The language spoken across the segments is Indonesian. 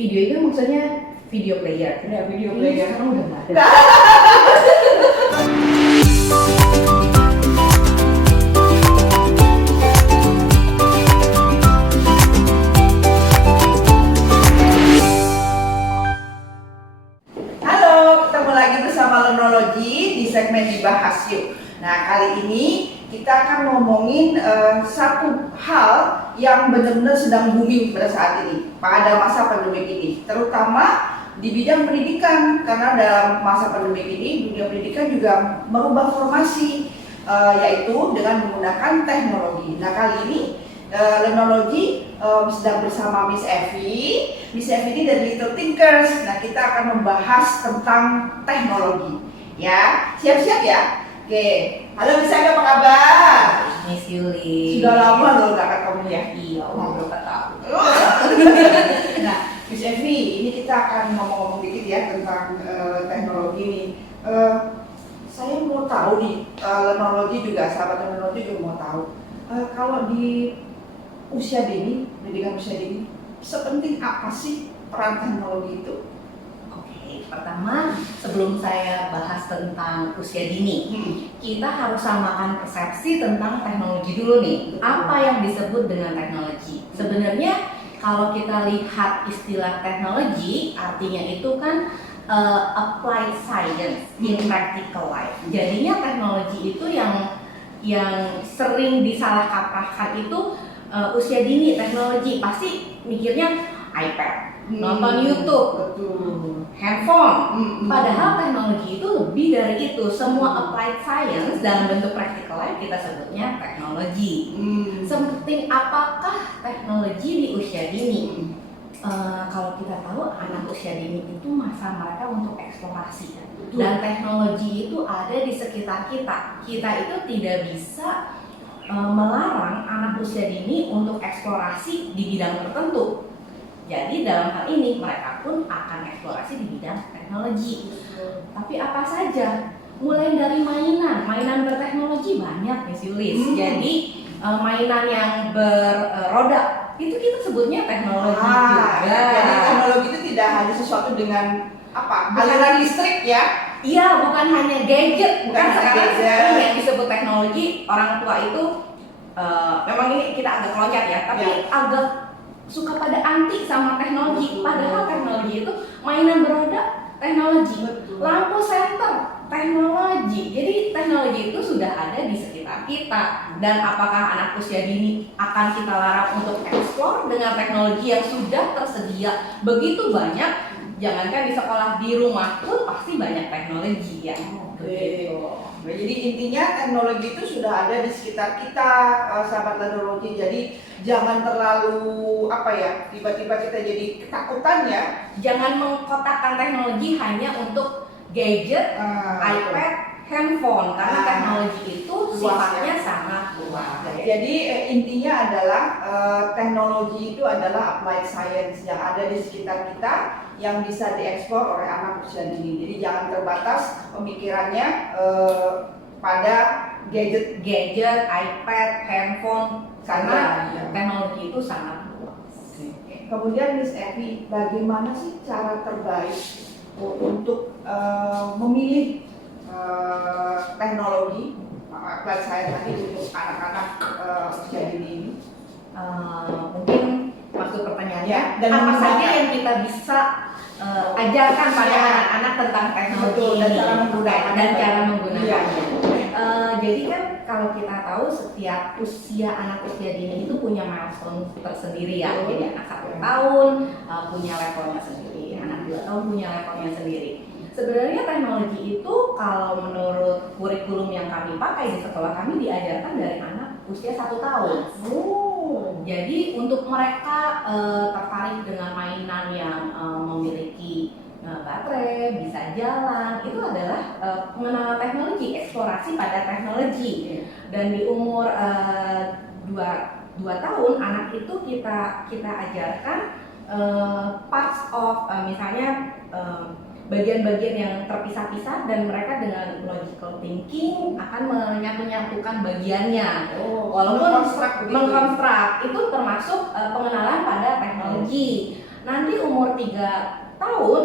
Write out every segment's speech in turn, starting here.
video itu maksudnya video player. Ya, video player. Sekarang udah nggak ada. Halo, ketemu lagi bersama Learnology di segmen Dibahas Yuk. Nah, kali ini kita akan ngomongin satu hal yang benar-benar sedang booming pada saat ini, pada masa pandemi ini, terutama di bidang pendidikan, karena dalam masa pandemi ini dunia pendidikan juga merubah formasi, yaitu dengan menggunakan teknologi. Nah, kali ini Learnology sedang bersama Miss Evi. Miss Evi ini dari Little Thinkers. Nah, kita akan membahas tentang teknologi. Ya, siap-siap ya. Oke, halo Miss Evi, apa kabar? Miss Yuli. Sudah lama loh gak ketemu ya. Iya, udah berapa tahun. Nah, Miss Evi, ini kita akan ngomong-ngomong dikit ya tentang teknologi nih. Saya mau tahu nih, Learnology juga, sahabat Learnology juga mau tahu. Kalau di usia dini, pendidikan usia dini, sepenting apa sih peran teknologi itu? Oke, pertama sebelum saya bahas tentang usia dini, kita harus samakan persepsi tentang teknologi dulu nih. Apa yang disebut dengan teknologi? Sebenarnya kalau kita lihat istilah teknologi, artinya itu kan applied science in practical life. Jadinya teknologi itu yang sering disalahkaprahkan itu usia dini. Teknologi pasti mikirnya iPad, nonton YouTube, betul. handphone. Padahal teknologi itu lebih dari itu. Semua applied science dalam bentuk practical life kita sebutnya teknologi. Sepenting apakah teknologi di usia dini? Kalau kita tahu anak usia dini itu masa mereka untuk eksplorasi kan? Dan teknologi itu ada di sekitar kita. Kita itu tidak bisa melarang anak usia dini untuk eksplorasi di bidang tertentu. Jadi dalam hal ini mereka pun akan eksplorasi di bidang teknologi. Tapi apa saja? Mulai dari mainan berteknologi banyak Miss Yulis. Jadi mainan yang beroda itu kita sebutnya teknologi juga. Jadi teknologi itu tidak hanya sesuatu dengan aliran listrik ya? Iya, bukan hanya gadget. Bukan hanya gadget. Sekarang yang disebut teknologi, orang tua itu memang ini kita agak loncat ya, tapi agak suka pada anti sama teknologi. Padahal teknologi itu mainan beroda, teknologi. Lampu senter, teknologi. Jadi teknologi itu sudah ada di sekitar kita. Dan apakah anak usia dini akan kita larang untuk eksplor dengan teknologi yang sudah tersedia begitu banyak? Jangankan di sekolah, di rumah pun pasti banyak teknologi ya. Begitu. Nah, jadi intinya teknologi itu sudah ada di sekitar kita, sahabat Learnology. Jadi jangan terlalu tiba-tiba kita jadi ketakutan ya. Jangan mengkotakkan teknologi hanya untuk gadget, iPad, handphone, karena teknologi itu sifatnya sangat luas. Jadi intinya adalah teknologi itu adalah applied science yang ada di sekitar kita, yang bisa diekspor oleh anak usia dini. Jadi jangan terbatas pemikirannya pada gadget, iPad, handphone, karena teknologi itu sangat luas. Kemudian Miss Evi, bagaimana sih cara terbaik untuk memilih teknologi applied science tadi untuk anak-anak usia dini ini? Mungkin maksud pertanyaannya, dan apa saja yang kita bisa ajarkan pada anak-anak tentang teknologi ini dan cara menggunakannya. Jadi kan kalau kita tahu setiap anak usia dini itu punya milestone tersendiri ya. Jadi anak 1 tahun punya levelnya sendiri, anak 2 tahun punya levelnya sendiri. Sebenarnya teknologi itu kalau menurut kurikulum yang kami pakai di sekolah kami diajarkan dari anak usia 1 tahun. Jadi untuk mereka tertarik dengan mainan yang memiliki baterai, bisa jalan, itu adalah pengenalan teknologi, eksplorasi pada teknologi. Dan di umur 2 tahun anak itu kita ajarkan parts of misalnya bagian-bagian yang terpisah-pisah, dan mereka dengan logical thinking akan menyatukan bagiannya. Walaupun mengkonstruk itu termasuk pengenalan pada teknologi. Nanti umur 3 tahun,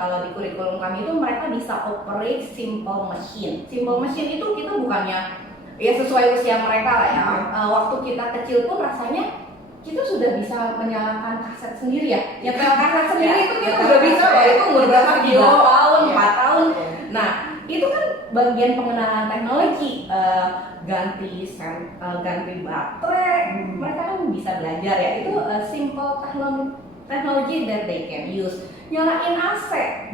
kalau di kurikulum kami itu mereka bisa operate simple machine. Simple machine itu kita bukannya ya sesuai usia mereka lah ya. Waktu kita kecil pun rasanya kita sudah bisa menyalakan kaset sendiri ya. Nyetel kaset sendiri itu kita udah bisa ya. Itu umur berapa? 3 tahun, 4 tahun. Nah, itu kan bagian pengenalan teknologi. Ganti baterai, mereka kan bisa belajar ya. Itu simple teknologi that they can use. Nyalain AC,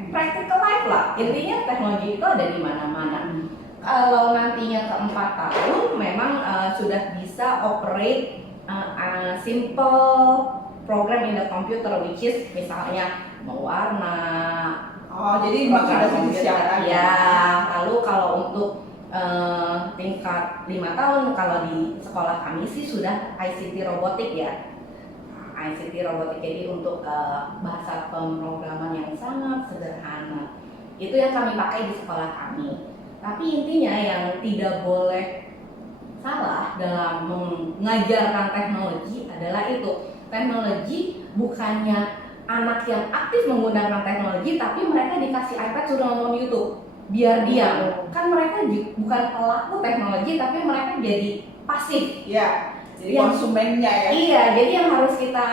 practical life lah. Intinya teknologi itu ada di mana-mana. Kalau nantinya ke 4 tahun, memang sudah bisa operate simple program in the computer, which is misalnya mewarna. Oh, jadi sudah disiapkan ya. Lalu kalau untuk tingkat 5 tahun, kalau di sekolah kami sih sudah ICT robotik ya. ICT robotik, jadi untuk bahasa pemrograman yang sangat sederhana. Itu yang kami pakai di sekolah kami. Tapi intinya yang tidak boleh salah dalam mengajarkan teknologi adalah itu. Teknologi bukannya anak yang aktif menggunakan teknologi, tapi mereka dikasih iPad suruh nonton YouTube biar diam. Kan mereka bukan pelaku teknologi, tapi mereka jadi pasif. Ya, jadi konsumennya ya. Iya, jadi yang harus kita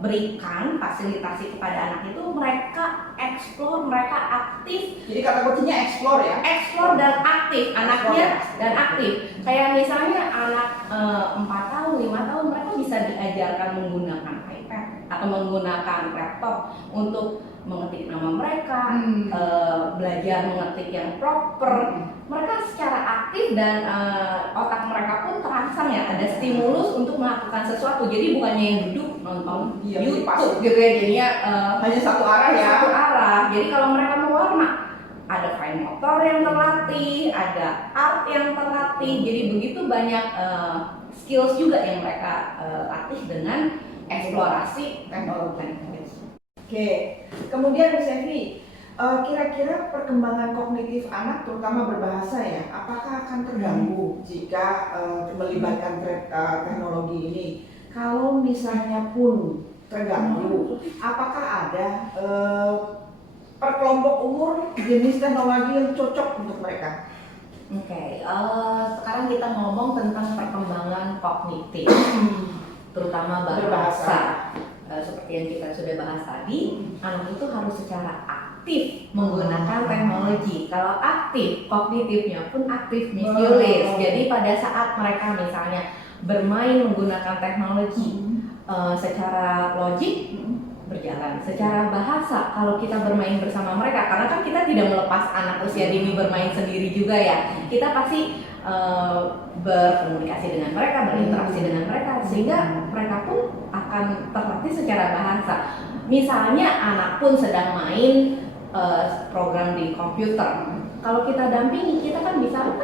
berikan fasilitasi kepada anak itu mereka explore, mereka aktif. Jadi kata kuncinya explore ya. Explore dan aktif, anaknya dan aktif. Kayak misalnya anak 4 tahun, 5 tahun mereka bisa diajarkan menggunakan iPad atau menggunakan laptop untuk mengetik nama mereka, belajar mengetik yang proper. Mereka secara aktif dan otak mereka pun terangsang ya, ada stimulus untuk melakukan sesuatu. Jadi bukannya yang duduk nonton YouTube gitu ya, jadinya hanya satu arah ya. Satu arah. Jadi kalau mereka mewarna, ada fine motor yang terlatih, ada art yang terlatih. Jadi begitu banyak skills juga yang mereka latih dengan eksplorasi teknologi. Oke, kemudian Miss Evi, kira-kira perkembangan kognitif anak terutama berbahasa ya, apakah akan terganggu jika melibatkan teknologi ini? Kalau misalnya pun terganggu, apakah ada per kelompok umur jenis teknologi yang cocok untuk mereka? Oke, sekarang kita ngomong tentang perkembangan kognitif, terutama bahasa. Seperti yang kita sudah bahas tadi, anak itu harus secara aktif menggunakan teknologi. Kalau aktif, kognitifnya pun aktif, Miss Yulis. Jadi pada saat mereka misalnya bermain menggunakan teknologi, secara logik berjalan, secara bahasa kalau kita bermain bersama mereka, karena kan kita tidak melepas anak usia dini bermain sendiri juga ya, kita pasti berkomunikasi dengan mereka, berinteraksi dengan mereka, sehingga mereka pun akan terlatih secara bahasa. Misalnya anak pun sedang main program di komputer, kalau kita dampingi, kita kan bisa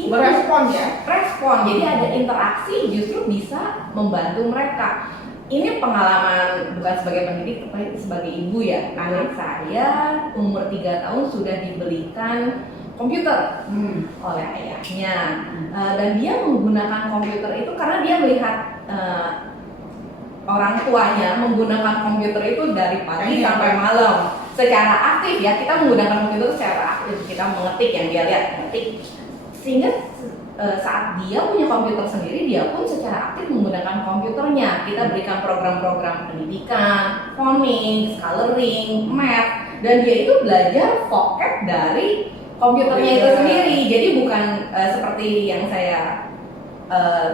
merespon ya, respon. Jadi ada interaksi, justru bisa membantu mereka. Ini pengalaman bukan sebagai pendidik, tapi sebagai ibu ya. Anak saya umur 3 tahun sudah dibelikan komputer oleh ayahnya, dan dia menggunakan komputer itu karena dia melihat orang tuanya menggunakan komputer itu dari pagi sampai malam secara aktif ya. Kita menggunakan komputer secara aktif, kita mengetik yang dia lihat, mengetik, sehingga saat dia punya komputer sendiri, dia pun secara aktif menggunakan komputernya. Kita berikan program-program pendidikan, phonics, coloring, math, dan dia itu belajar vocab dari komputernya itu sendiri. Jadi bukan seperti yang saya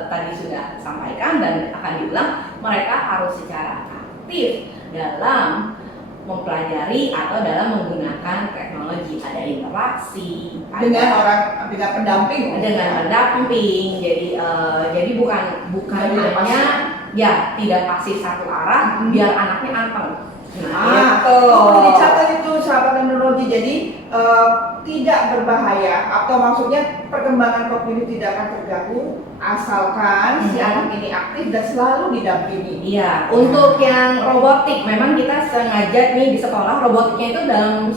tadi sudah sampaikan dan akan diulang, mereka harus secara aktif dalam mempelajari atau dalam menggunakan teknologi. Ada interaksi dengan pendamping. Jadi bukan hanya ya tidak pasif satu arah biar anaknya anteng. Dicatat itu sahabat teknologi. Jadi tidak berbahaya, atau maksudnya perkembangan kognitif tidak akan terganggu asalkan si anak ini aktif dan selalu didampingi. Iya, untuk yang robotik memang kita sengaja nih di sekolah robotiknya itu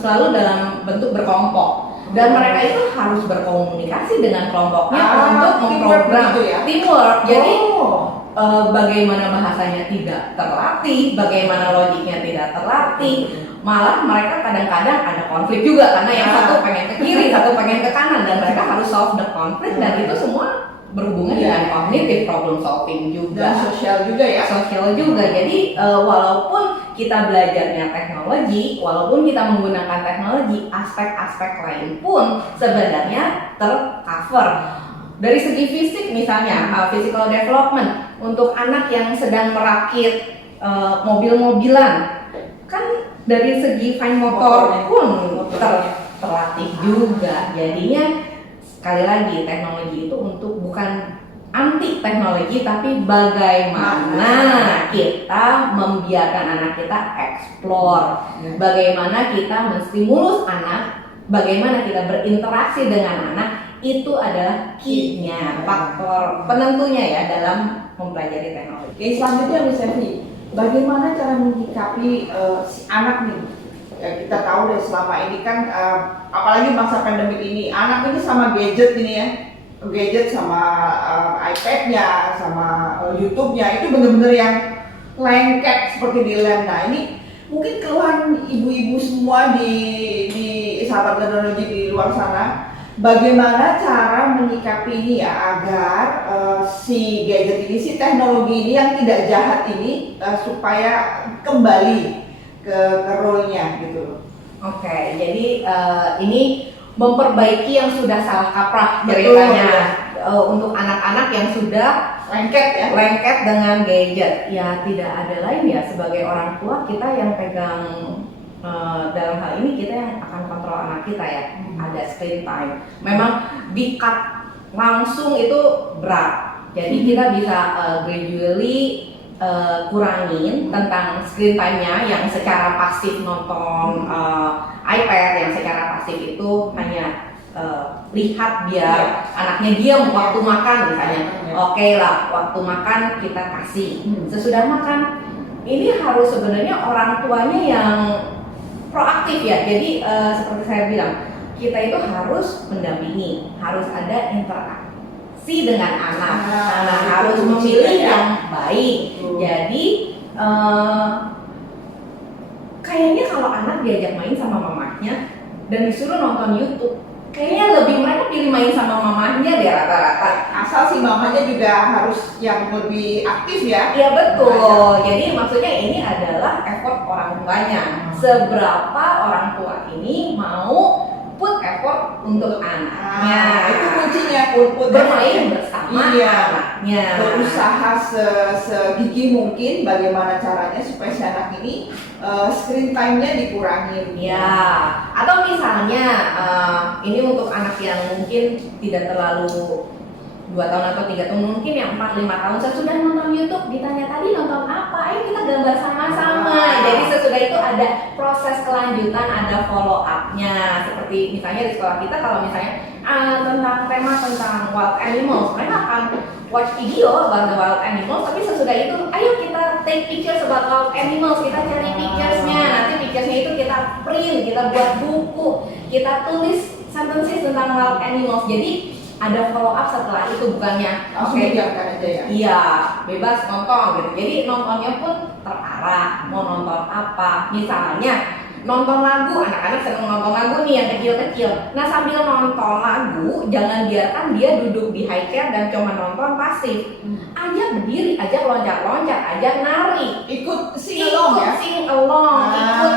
selalu dalam bentuk berkelompok. Dan mereka itu harus berkomunikasi dengan kelompoknya untuk memprogram teamwork gitu ya? teamwork. Jadi bagaimana bahasanya tidak terlatih, bagaimana logiknya tidak terlatih, malah mereka kadang-kadang ada konflik juga karena yang satu pengen ke kiri, satu pengen ke kanan, dan mereka harus solve the conflict, dan itu semua berhubungan dengan cognitive problem solving juga, dan sosial juga ya. Sosial juga. Jadi walaupun kita belajarnya teknologi, walaupun kita menggunakan teknologi, aspek-aspek lain pun sebenarnya tercover. Dari segi fisik misalnya, physical development untuk anak yang sedang merakit mobil-mobilan, kan dari segi fine motor pun terlatih juga. Jadinya sekali lagi teknologi itu untuk bukan anti teknologi, tapi bagaimana kita membiarkan anak kita explore, bagaimana kita menstimulus anak, bagaimana kita berinteraksi dengan anak, itu adalah key-nya, faktor penentunya ya dalam mempelajari teknologi. Oke, selanjutnya Miss Evi, bagaimana cara menyikapi si anak nih? Ya, kita tahu deh selama ini kan apalagi masa pandemi ini, anak ini sama gadget ini ya, gadget sama iPad-nya, sama YouTube-nya, itu bener-bener yang lengket seperti di lem. Nah ini mungkin keluhan ibu-ibu semua di sahabat teknologi di luar sana, bagaimana cara menyikapi ini ya agar si gadget ini, si teknologi ini yang tidak jahat ini supaya kembali ke role-nya gitu. Oke, jadi ini memperbaiki yang sudah salah kaprah ceritanya. Untuk anak-anak yang sudah lengket dengan gadget, ya tidak ada lain ya sebagai orang tua kita yang pegang, dalam hal ini kita yang akan kontrol anak kita ya. Ada screen time, memang di-cut langsung itu berat, jadi kita bisa gradually kurangin tentang screen time-nya yang secara pasif nonton iPad, yang secara pasif itu hanya lihat biar anaknya diam waktu makan misalnya. Oke lah, waktu makan kita kasih. Sesudah makan, ini harus sebenarnya orang tuanya yang proaktif ya. Jadi seperti saya bilang, kita itu harus mendampingi, harus ada interaksi dengan anak. Anak harus memilih yang baik. Jadi kayaknya kalau anak diajak main sama mamahnya dan disuruh nonton YouTube, kayaknya lebih mereka pilih main sama mamahnya deh rata-rata. Asal si mamanya juga harus yang lebih aktif ya. Iya betul. Jadi maksudnya ini adalah effort orang tuanya. Seberapa orang tua ini mau put effort untuk anaknya. Itu kuncinya, bermain bersama anaknya. Berusaha segigi mungkin bagaimana caranya supaya si anak ini screen time-nya dikurangin. Ya, atau misalnya ini untuk anak yang mungkin tidak terlalu 2 tahun atau 3 tahun, mungkin yang 4-5 tahun saya sudah nonton YouTube, ditanya tadi nonton apa, ayo kita gambar sama-sama. Jadi sesudah itu ada proses kelanjutan, ada follow up-nya. Seperti misalnya di sekolah kita kalau misalnya tentang tema tentang wild animals, mereka akan watch video about the wild animals, tapi sesudah itu ayo kita take pictures about wild animals, kita cari pictures-nya, nanti pictures-nya itu kita print, kita buat buku, kita tulis sentences tentang wild animals. Jadi ada follow up setelah itu, bukannya biarkan aja ya. Iya, bebas nonton gitu. Jadi nontonnya pun terarah, mau nonton apa. Misalnya nonton lagu, anak-anak seneng nonton lagu nih yang kecil-kecil. Nah sambil nonton lagu, jangan biarkan dia duduk di high chair dan cuma nonton pasif. Ajak berdiri, ajak loncat-loncat, ajak nari, ikut sing along ya. Sing along, ikut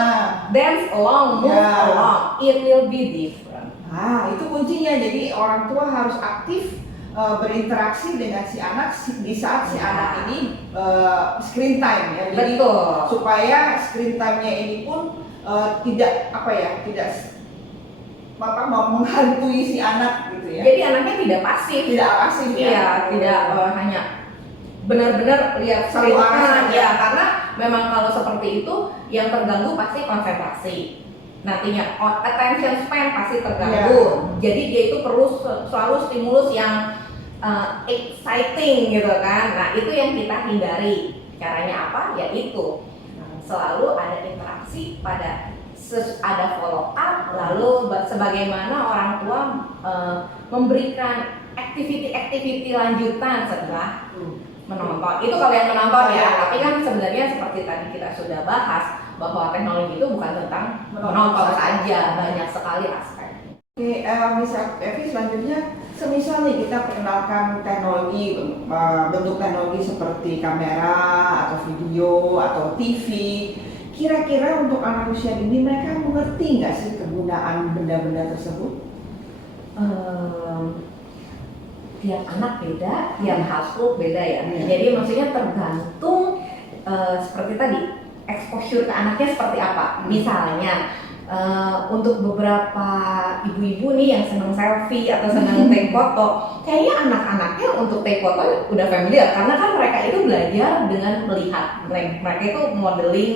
dance along, move along. It will be different. Itu kuncinya. Jadi orang tua harus aktif berinteraksi dengan si anak di saat si anak ini screen time ya. Jadi supaya screen time-nya ini pun tidak menghantui si anak gitu ya. Jadi anaknya tidak pasif. Tidak pasif ya. Iya, tidak hanya benar-benar lihat satu arah ya, karena memang kalau seperti itu yang terganggu pasti konsentrasi. Nantinya attention span pasti terganggu. Jadi dia itu perlu selalu stimulus yang exciting gitu kan. Nah itu yang kita hindari. Caranya apa? Yaitu selalu ada interaksi, ada follow up, lalu sebagaimana orang tua memberikan activity lanjutan setelah menonton. Itu kalau yang menonton ya. Tapi kan sebenarnya seperti tadi kita sudah bahas bahwa teknologi itu bukan tentang menonton saja, banyak sekali aspeknya. Oke, misal Evi selanjutnya, semisal nih kita perkenalkan teknologi, bentuk teknologi seperti kamera atau video atau TV, kira-kira untuk anak usia ini mereka mengerti nggak sih kegunaan benda-benda tersebut? Tiap anak beda, tiap household beda ya. Jadi maksudnya tergantung seperti tadi exposure ke anaknya seperti apa. Misalnya untuk beberapa ibu-ibu nih yang senang selfie atau senang take foto, kayaknya anak-anaknya untuk take foto udah familiar karena kan mereka itu belajar dengan melihat, mereka itu modeling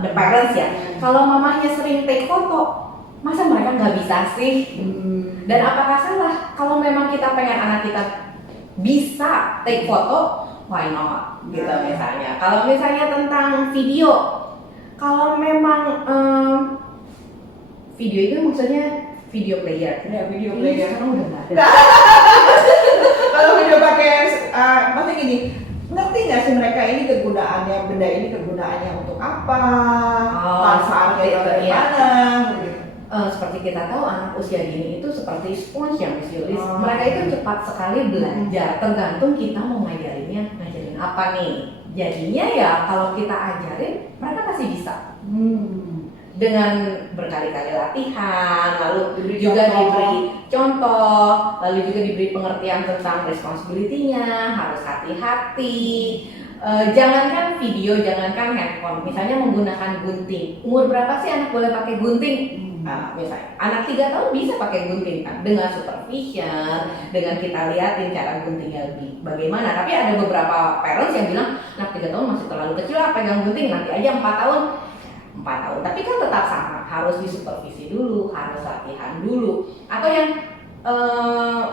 the parents ya. Kalau mamanya sering take foto, masa mereka nggak bisa sih? Dan apakah salah kalau memang kita pengen anak kita bisa take foto, why not? Gitu misalnya. Kalau misalnya tentang video, kalau memang video itu maksudnya video player. Ya, video player. Sekarang udah nggak ada. Kalau video pakai, maksudnya gini, ngerti nggak sih mereka ini kegunaannya, benda ini kegunaannya untuk apa, manfaatnya bagaimana? Seperti kita tahu anak usia dini itu seperti sponge yang Yulis. Mereka itu cepat sekali belajar, tergantung kita mau ngajarin apa nih. Jadinya ya kalau kita ajarin mereka pasti bisa. Dengan berkali-kali latihan, lalu juga diberi contoh, lalu juga diberi pengertian tentang responsibility-nya, harus hati-hati. Jangankan video, jangankan handphone, misalnya menggunakan gunting. Umur berapa sih anak boleh pakai gunting? Nah, misalnya anak 3 tahun bisa pakai gunting kan, dengan supervision, dengan kita liatin cara guntingnya lebih bagaimana. Tapi ada beberapa parents yang bilang anak 3 tahun masih terlalu kecil lah pegang gunting, nanti aja 4 tahun. Tapi kan tetap sama, harus disupervisi dulu, harus latihan dulu. Atau yang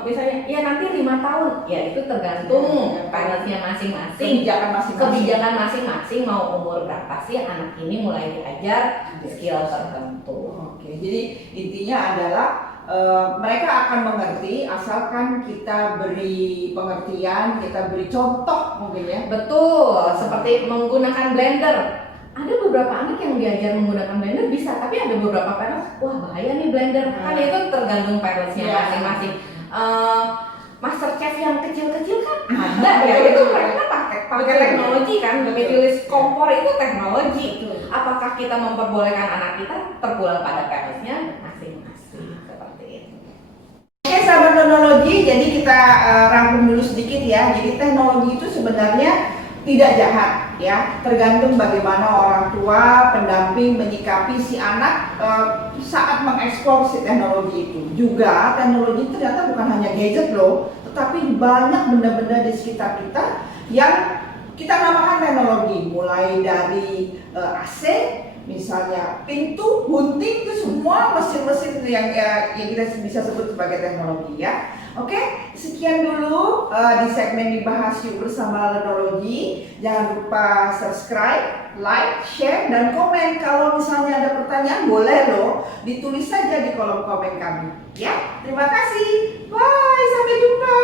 misalnya ya nanti 5 tahun, ya itu tergantung parentsnya masing-masing, kebijakan masing-masing mau umur berapa sih anak ini mulai diajar skill tertentu. Oke, jadi intinya adalah mereka akan mengerti asalkan kita beri pengertian, kita beri contoh mungkin ya. Betul, seperti menggunakan blender. Ada beberapa anak yang diajar menggunakan blender bisa, tapi ada beberapa parents, wah bahaya nih blender. Kan itu tergantung parentsnya masing-masing. Master chef yang kecil-kecil kan ada ya, itu mereka pakai teknologi kan. Tulis kompor itu teknologi. Apakah kita memperbolehkan anak kita, terpulang pada parentsnya masing-masing seperti itu. Oke sahabat teknologi, jadi kita rangkum dulu sedikit ya. Jadi teknologi itu sebenarnya tidak jahat ya, tergantung bagaimana orang tua, pendamping menyikapi si anak saat mengeksplor si teknologi itu. Juga teknologi ternyata bukan hanya gadget loh, tetapi banyak benda-benda di sekitar kita yang kita namakan teknologi, mulai dari AC, misalnya pintu, gunting, itu semua mesin-mesin yang kita bisa sebut sebagai teknologi ya. Oke, sekian dulu di segmen Dibahas Yuk bersama Lenology. Jangan lupa subscribe, like, share, dan komen. Kalau misalnya ada pertanyaan boleh loh ditulis saja di kolom komen kami. Ya, terima kasih. Bye, sampai jumpa.